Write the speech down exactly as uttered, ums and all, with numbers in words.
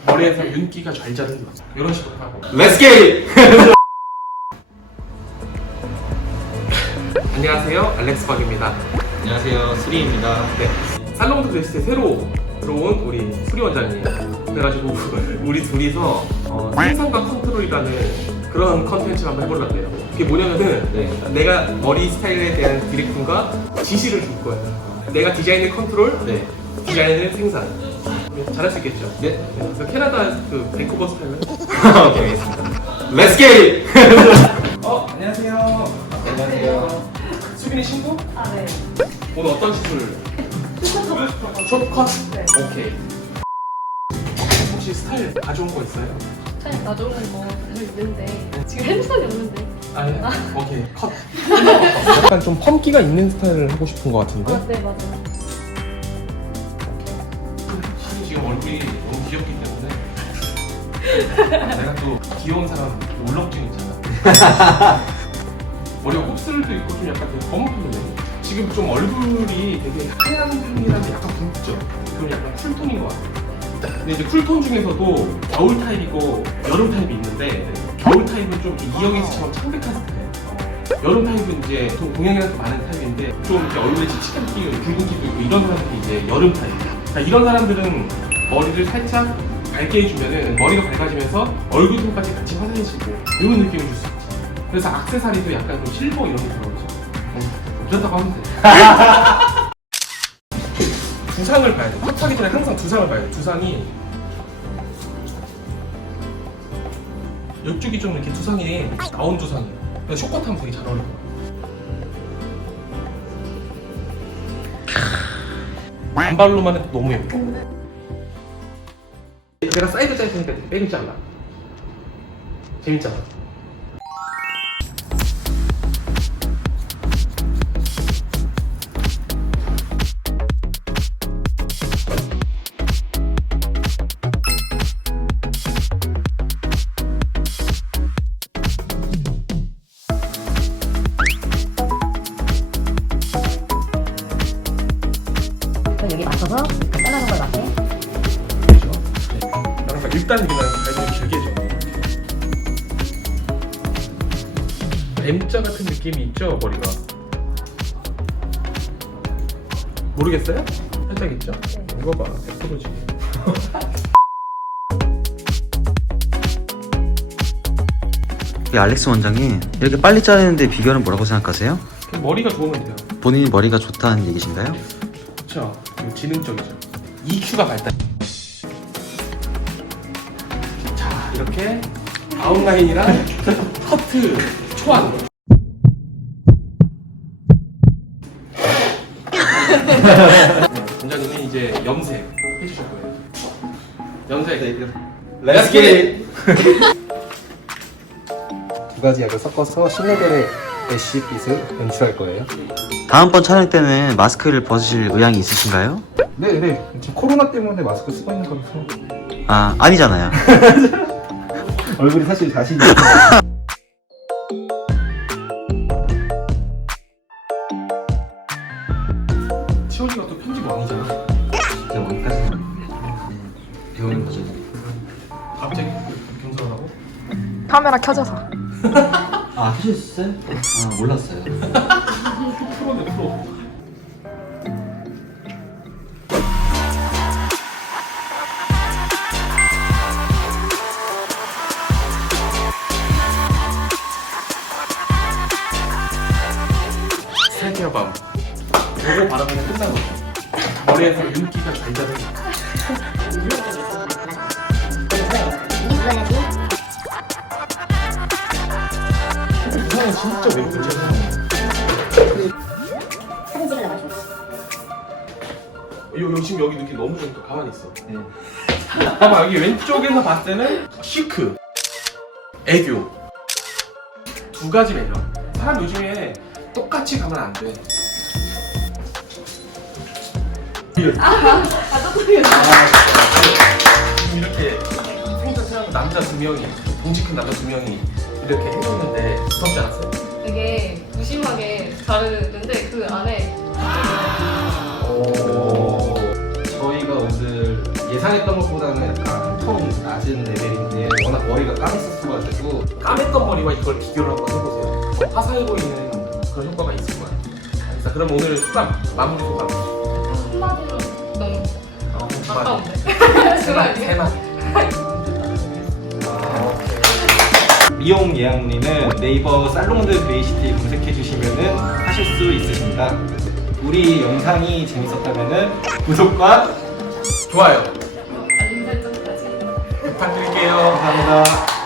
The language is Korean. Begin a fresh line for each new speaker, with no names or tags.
머리에서 윤기가 잘자른 이런 식으로 하고.
Let's get it!
안녕하세요, 알렉스 박입니다.
안녕하세요, 수리입니다.
네, 살롱드 베스트에 새로 들어온 우리 수리 원장님. 그래가지고 우리 둘이서 어, 생산과 컨트롤이라는 그런 컨텐츠를 한번 해보려고 해요. 그게 뭐냐면은
네.
내가 머리 스타일에 대한 디렉팅과 지시를 줄 거예요. 내가 디자인을 컨트롤,
네.
디자인을 생산. 잘할 수 있겠죠?
네.
그래서 캐나다 그 밴쿠버 스타일로.
오케이, 알겠습니다. Let's get it!
어, 안녕하세요.
안녕하세요.
수빈이 친구?
아, 네.
오늘 어떤 시술? 숏컷?
네.
오케이. 혹시 스타일 가져온 거 있어요?
사실 가져오는 거 있는데 지금 핸드폰이 없는데.
아, 예. 오케이. 컷. 약간 좀 펌기가 있는 스타일을 하고 싶은 것 같은데?
아, 네, 맞아요.
사실 지금 얼굴이 너무 귀엽기 때문에 내가 또 귀여운 사람 울렁증 있잖아. 머리가 곱슬도 있고 좀 약간 되게 검은 편이네. 지금 좀 얼굴이 되게 하얀 편이라면 약간 붉죠? 그건 약간 쿨톤인 것 같아요. 근데 이제 쿨톤 중에서도 겨울 타입이고 여름 타입이 있는데 겨울 타입은 좀 이영애 씨처럼 창백한 스타일. 여름 타입은 이제 좀 동양이랑 많은 타입인데 좀 이렇게 얼굴에 칙칙한 끼고 붉은기도 있고 이런 사람들이 이제 여름 타입. 그러니까 이런 사람들은 머리를 살짝 밝게 해주면은 머리가 밝아지면서 얼굴 톤까지 같이 화사해지고 이런 느낌을 줄 수 있지. 그래서 액세서리도 약간 좀 실버 이런 게 들어오죠. 그렇다고 하면 돼. 두상을 봐야 돼. 컷하기 전에 항상 두상을 봐야 돼. 두상이 이쪽이 좀 이렇게 두상이 나온 두상이에요. 그래서 쇼컷하면 되게 잘 어울릴 거야. 단발로만 해도 너무 예뻐. 내가 사이드 짤 테니까 백을 잘라. 재밌잖아.
여기 맞춰서 잘라놓은 걸 맞게.
그렇죠? 네. 그러니까 일단 그냥 갈비를 길게 줘. M자 같은 느낌이 있죠, 머리가? 모르겠어요? 살짝 있죠? 이거 봐, 백 퍼센트지.
이 알렉스 원장이 이렇게 빨리 자르는데 비결은 뭐라고 생각하세요?
머리가 좋으면 돼요.
본인이 머리가 좋다는 얘기신가요?
그렇죠. 지능적이죠. 이큐가 발달. 자, 이렇게 아웃라인이랑 커트, 초안. 원장님이 이제 염색 해주실 거예요. 염색.
Let's get it!
두 가지 약을 섞어서 신뢰델의 애쉬빛을 연출할 거예요.
다음번 촬영 때는 마스크를 벗으실 의향이 있으신가요?
네, 네. 지금 코로나 때문에 마스크 쓰고 있는 거라서
아, 아니잖아요.
얼굴이 사실 자신이 있어요.
시원이가 또 편집 왕이잖아.
진짜 어디까지 배우는 거죠.
갑자기 겸손하고.
카메라 켜져서.
아, 하셨어요? 아, 몰랐어요.
프로네, 프로. 스타일케어 밤. 요거 바르면 끝난 거죠. 머리에서 윤기가 잘 자른. 이상은 진짜 왼쪽이야.
사진 찍으려고 하죠.
요, 요 지금 여기 느낌 너무 좋다. 가만히 있어. 봐봐, 여기 왼쪽에서 봤을 때는 시크, 애교 두 가지 매력. 사람 요즘에 똑같이 가면 안 돼.
아, 똑똑해요.
지금 이렇게 생각하는 남자 두 명이, 덩치 큰 남자 두 명이 이렇게 해줬는데 무섭지 않았어요?
되게 무심하게 자르는데 그 안에
오, 저희가 오늘 예상했던 것보다는 약간 한 톤 낮은 레벨인데 워낙 머리가 까맸었어가지고
까맸던 머리와 이걸 비교를 한번 해보세요. 더 화사해 보이는 그런 효과가 있을 거야. 자, 그럼 오늘 소감, 마무리 소감.
한마디로 너무
어,
아까운데.
세 마디. 세 마디.
미용 예약 문의는 네이버 살롱드 그레이시티 검색해 주시면은 하실 수 있으십니다. 우리 영상이 재밌었다면은 구독과
좋아요.
알림 설정까지.
부탁드릴게요.
감사합니다.